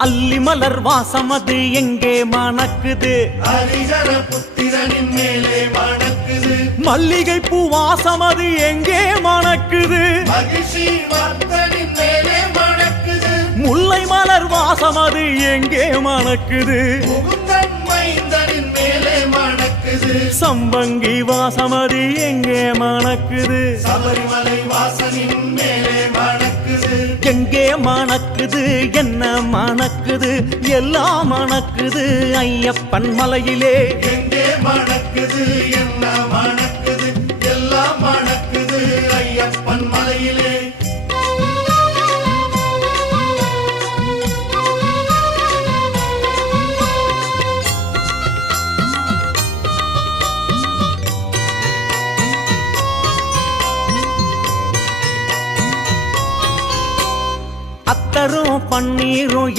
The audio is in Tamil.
அல்லி மலர் வாசமது எங்கே மணக்குது ஹரிஹர புத்திரனின் மேலே மணக்குது மல்லிகை பூ வாசமது எங்கே மணக்குது மகிழ்ச்சி வர்த்தனின் மேலே மணக்குது முல்லை மலர் வாசமது எங்கே மணக்குது முகுந்தன் மைந்தனின் மேலே மணக்குது சம்பங்கி வாசமது எங்கே மணக்குது சபரிமலை வாசனின் மேலே மணக்குது எங்கே மணக்குது என்ன மணக்குது எல்லாம் மணக்குது ஐயப்பன் மலையிலே எங்கே மணக்குது என்ன மணக்குது எல்லாம் மணக்குது ஐயப்பன் மலையிலே அத்தரும் பன்னீரும்